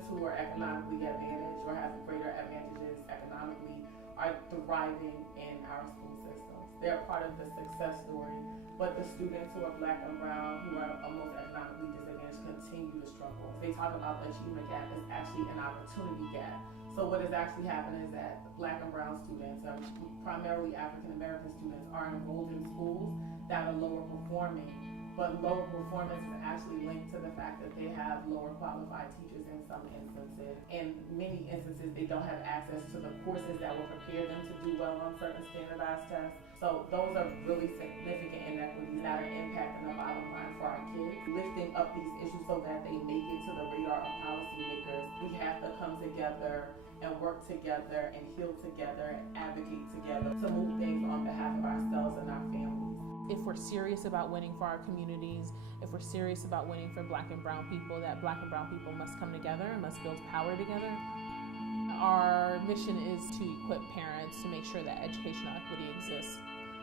students who are economically advantaged or have greater advantages economically are thriving in our school systems. They're part of the success story, but the students who are Black and brown, who are most economically disadvantaged, continue to struggle. They talk about the achievement gap as actually an opportunity gap. So what is actually happening is that Black and brown students, primarily African American students, are enrolled in schools that are lower performing, but lower performance is actually linked to the fact that they have lower qualified teachers in some instances. In many instances, they don't have access to the courses that will prepare them to do well on certain standardized tests. So those are really significant inequities that are impacting the bottom line for our kids. Lifting up these issues so that they make it to the radar of policymakers, we have to come together and work together and heal together and advocate together to move things on behalf of ourselves and our families. If we're serious about winning for our communities, if we're serious about winning for Black and brown people, that Black and brown people must come together and must build power together. Our mission is to equip parents to make sure that educational equity exists.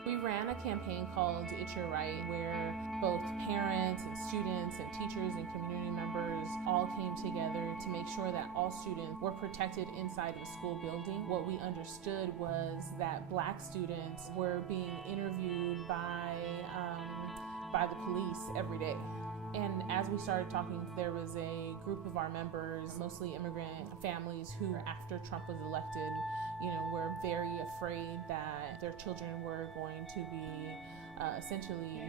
We ran a campaign called It's Your Right, where both parents and students and teachers and community members all came together to make sure that all students were protected inside of a school building. What we understood was that Black students were being interviewed by the police every day. And as we started talking, there was a group of our members, mostly immigrant families, who after Trump was elected, were very afraid that their children were going to be essentially,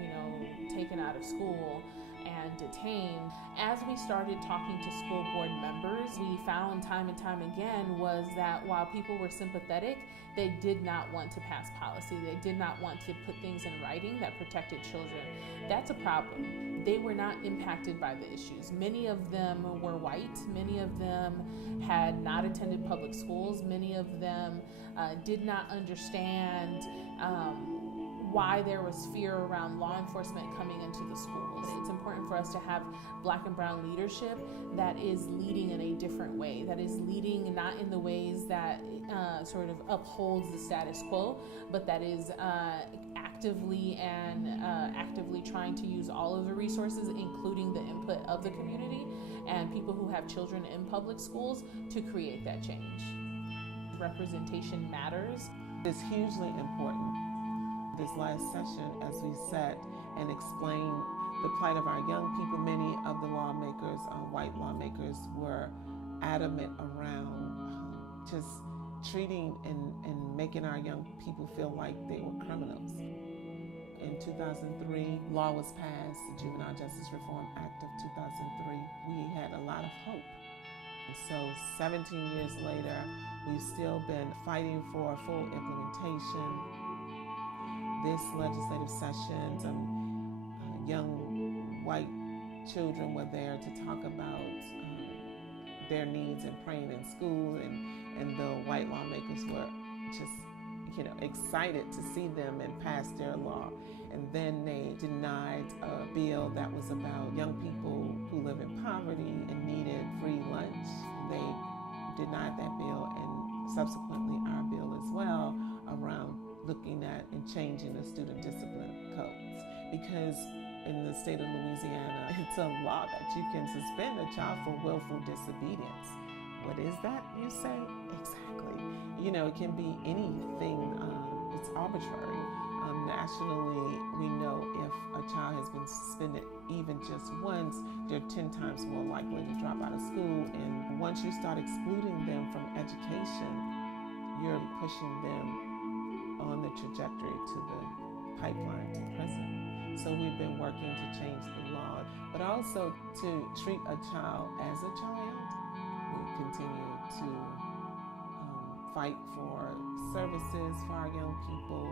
taken out of school and detained. As we started talking to school board members, we found time and time again was that while people were sympathetic, they did not want to pass policy. They did not want to put things in writing that protected children. That's a problem. They were not impacted by the issues. Many of them were white. Many of them had not attended public schools. Many of them did not understand why there was fear around law enforcement coming into the schools. It's important for us to have Black and brown leadership that is leading in a different way, that is leading not in the ways that sort of upholds the status quo, but that is actively trying to use all of the resources, including the input of the community and people who have children in public schools, to create that change. Representation matters. It's hugely important. This last session, as we sat and explained the plight of our young people, many of the lawmakers, white lawmakers, were adamant around just treating and making our young people feel like they were criminals. In 2003, law was passed, the Juvenile Justice Reform Act of 2003. We had a lot of hope. So 17 years later, we've still been fighting for full implementation. This legislative session, some young white children were there to talk about their needs and praying in school, and the white lawmakers were just excited to see them and pass their law. And then they denied a bill that was about young people who live in poverty and needed free lunch. They denied that bill, and subsequently our bill as well, around looking at and changing the student discipline codes. Because in the state of Louisiana, it's a law that you can suspend a child for willful disobedience. What is that, you say? Exactly. It can be anything. It's arbitrary. Nationally, we know if a child has been suspended even just once, they're 10 times more likely to drop out of school. And once you start excluding them from education, you're pushing them on the trajectory to the pipeline to prison. So we've been working to change the law, but also to treat a child as a child. We continue to fight for services for our young people,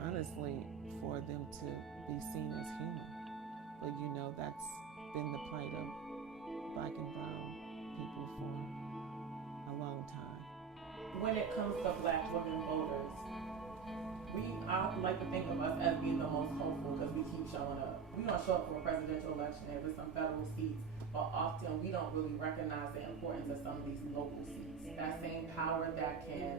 honestly, for them to be seen as human. But that's been the plight of Black and brown people for a long time. When it comes to Black women voters, I like to think of us as being the most hopeful because we keep showing up. We don't show up for a presidential election and with some federal seats, but often we don't really recognize the importance of some of these local seats. That same power that can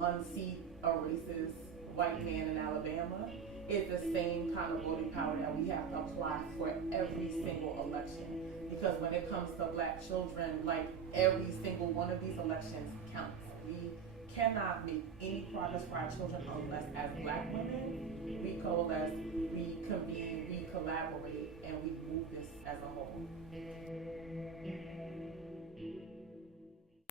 unseat a racist white man in Alabama is the same kind of voting power that we have to apply for every single election. Because when it comes to Black children, like every single one of these elections counts. We cannot make any progress for our children unless, as Black women, we coalesce, we convene, we collaborate, and we move this as a whole.